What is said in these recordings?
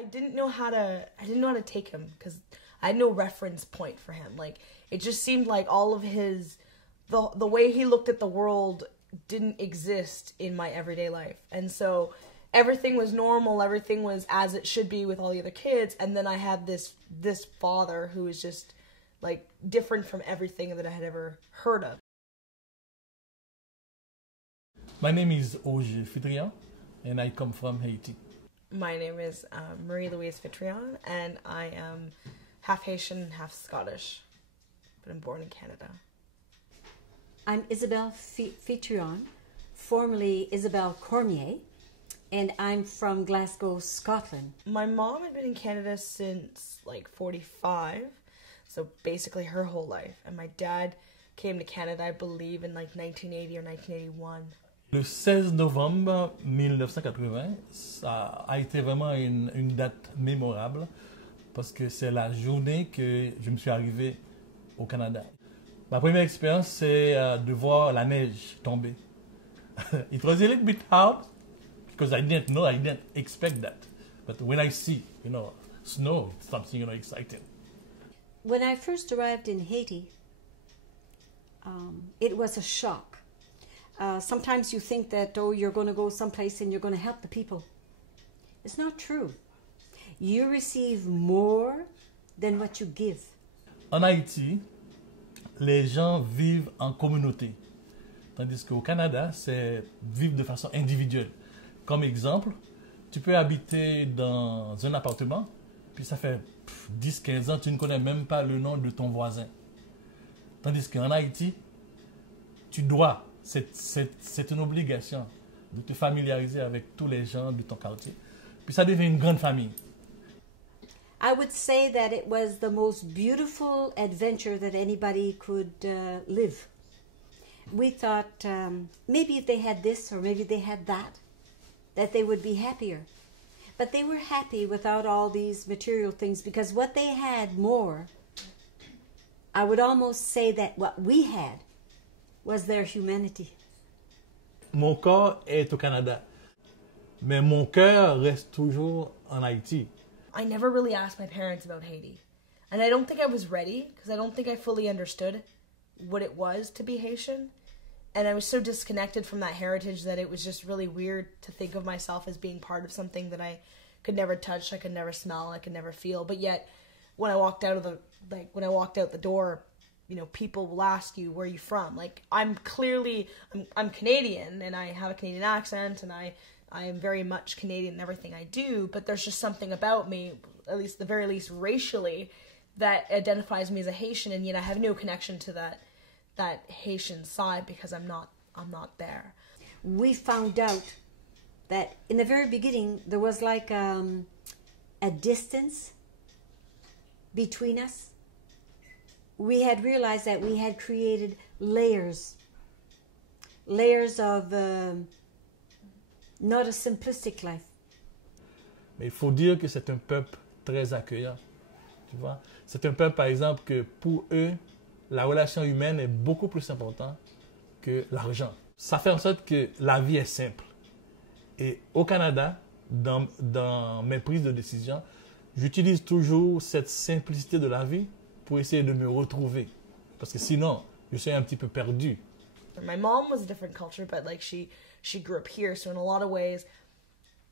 I didn't know how to take him because I had no reference point for him. Like, it just seemed like all of the way he looked at the world didn't exist in my everyday life. And so everything was normal, everything was as it should be with all the other kids, and then I had this father who was just like different from everything that I had ever heard of. My name is Fitrion, and I come from Haiti. My name is Marie-Louise Fitrion, and I am half Haitian, half Scottish, but I'm born in Canada. I'm Isobel Fitrion, formerly Isobel Cormier, and I'm from Glasgow, Scotland. My mom had been in Canada since like 45, so basically her whole life. And my dad came to Canada, I believe, in like 1980 or 1981. Le 16 novembre 1980, ça a été vraiment une date mémorable parce que c'est la journée que je me suis arrivé au Canada. Ma première expérience, c'est de voir la neige tomber. It was a little bit hard because I didn't expect that. But when I see, snow, it's something, exciting. When I first arrived in Haiti, it was a shock. Sometimes you think that, you're going to go someplace and you're going to help the people. It's not true. You receive more than what you give. En Haïti, les gens vivent en communauté. Tandis qu'au Canada, c'est vivre de façon individuelle. Comme exemple, tu peux habiter dans un appartement, puis ça fait 10-15 ans, tu ne connais même pas le nom de ton voisin. Tandis qu'en Haïti, tu dois, c'est une obligation de te familiariser avec tous les gens de ton quartier. Puis ça devient une grande famille. I would say that it was the most beautiful adventure that anybody could live. We thought maybe if they had this or maybe they had that they would be happier. But they were happy without all these material things because what they had more, I would almost say that what we had was their humanity. Mon corps est au Canada, mais mon cœur reste toujours en Haïti. I never really asked my parents about Haiti. And I don't think I was ready, because I don't think I fully understood what it was to be Haitian. And I was so disconnected from that heritage that it was just really weird to think of myself as being part of something that I could never touch, I could never smell, I could never feel. But yet, when I walked out the door, people will ask you, where are you from? Like, I'm Canadian, and I have a Canadian accent, and I am very much Canadian in everything I do, but there's just something about me, at least the very least racially, that identifies me as a Haitian, and yet I have no connection to that Haitian side because I'm not there. We found out that in the very beginning there was like a distance between us. We had realized that we had created layers of not a simplistic life. Mais il faut dire que c'est un peuple très accueillant. Tu vois? C'est un peuple, par exemple, que pour eux, la relation humaine est beaucoup plus importante que l'argent. Ça fait en sorte que la vie est simple. Et au Canada, dans mes prises de décision, j'utilise toujours cette simplicité de la vie pour essayer de me retrouver. Parce que sinon, je suis un petit peu perdu. My mom was a different culture, but like she grew up here, so in a lot of ways,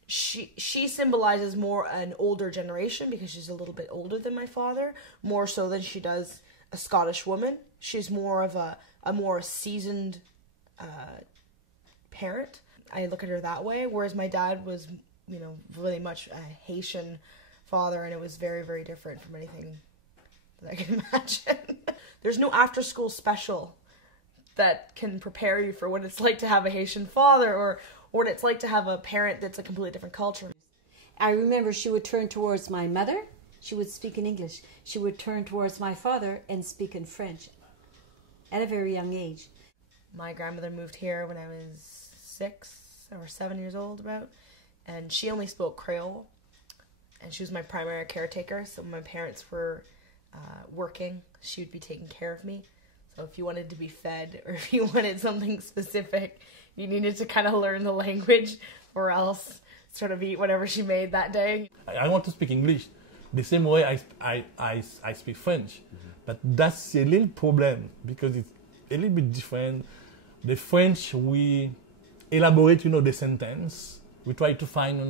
she symbolizes more an older generation because she's a little bit older than my father, more so than she does a Scottish woman. She's more of a more seasoned parent. I look at her that way, whereas my dad was, really much a Haitian father, and it was very, very different from anything that I can imagine. There's no after-school special that can prepare you for what it's like to have a Haitian father or what it's like to have a parent that's a completely different culture. I remember she would turn towards my mother, she would speak in English. She would turn towards my father and speak in French at a very young age. My grandmother moved here when I was 6 or 7 years old about, and she only spoke Creole, and she was my primary caretaker, so when my parents were working, she would be taking care of me. So if you wanted to be fed or if you wanted something specific, you needed to kind of learn the language or else sort of eat whatever she made that day. I want to speak English the same way I speak French. But that's a little problem because it's a little bit different. The French, we elaborate, the sentence. We try to find,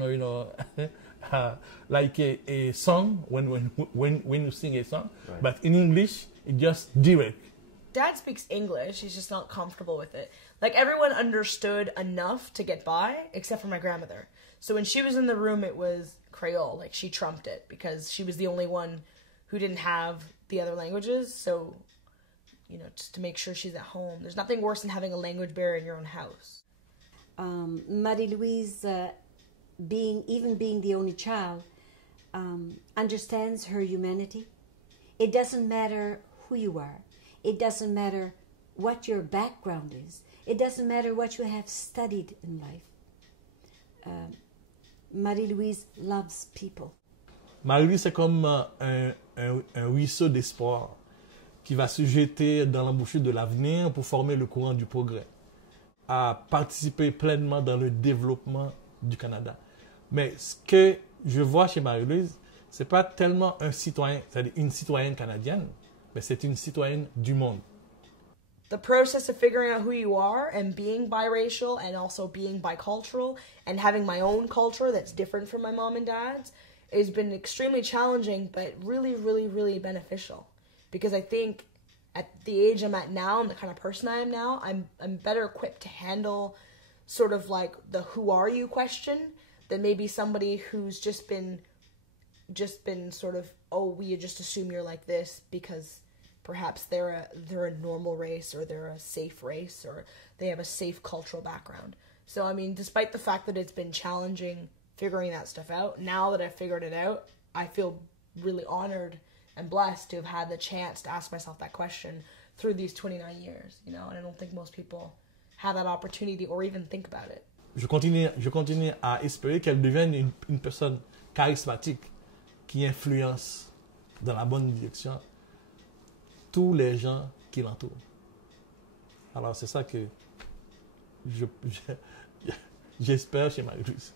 like a song when you sing a song. Right. But in English, it's just direct. Dad speaks English. He's just not comfortable with it. Like, everyone understood enough to get by, except for my grandmother. So when she was in the room, it was Creole. Like, she trumped it because she was the only one who didn't have the other languages. So, just to make sure she's at home. There's nothing worse than having a language barrier in your own house. Marie-Louise, being the only child, understands her humanity. It doesn't matter who you are. It doesn't matter what your background is. It doesn't matter what you have studied in life. Marie-Louise loves people. Marie-Louise, c'est comme un ruisseau d'espoir qui va se jeter dans l'embouchure de l'avenir pour former le courant du progrès, à participer pleinement dans le développement du Canada. Mais ce que je vois chez Marie-Louise, c'est pas tellement un citoyen, c'est-à-dire une citoyenne canadienne, mais c'est une citoyenne du monde. The process of figuring out who you are and being biracial and also being bicultural and having my own culture that's different from my mom and dad's has been extremely challenging, but really, really, really beneficial. Because I think at the age I'm at now and the kind of person I am now, I'm better equipped to handle sort of like the who are you question than maybe somebody who's just been sort of, oh, we just assume you're like this because perhaps they're a normal race or they're a safe race or they have a safe cultural background. So, I mean, despite the fact that it's been challenging figuring that stuff out, now that I've figured it out, I feel really honored and blessed to have had the chance to ask myself that question through these 29 years, and I don't think most people have that opportunity or even think about it. Je continue à espérer qu'elle devienne une personne charismatique qui influence dans la bonne direction tous les gens qui l'entourent. Alors, c'est ça que j'espère chez Marie-Louise.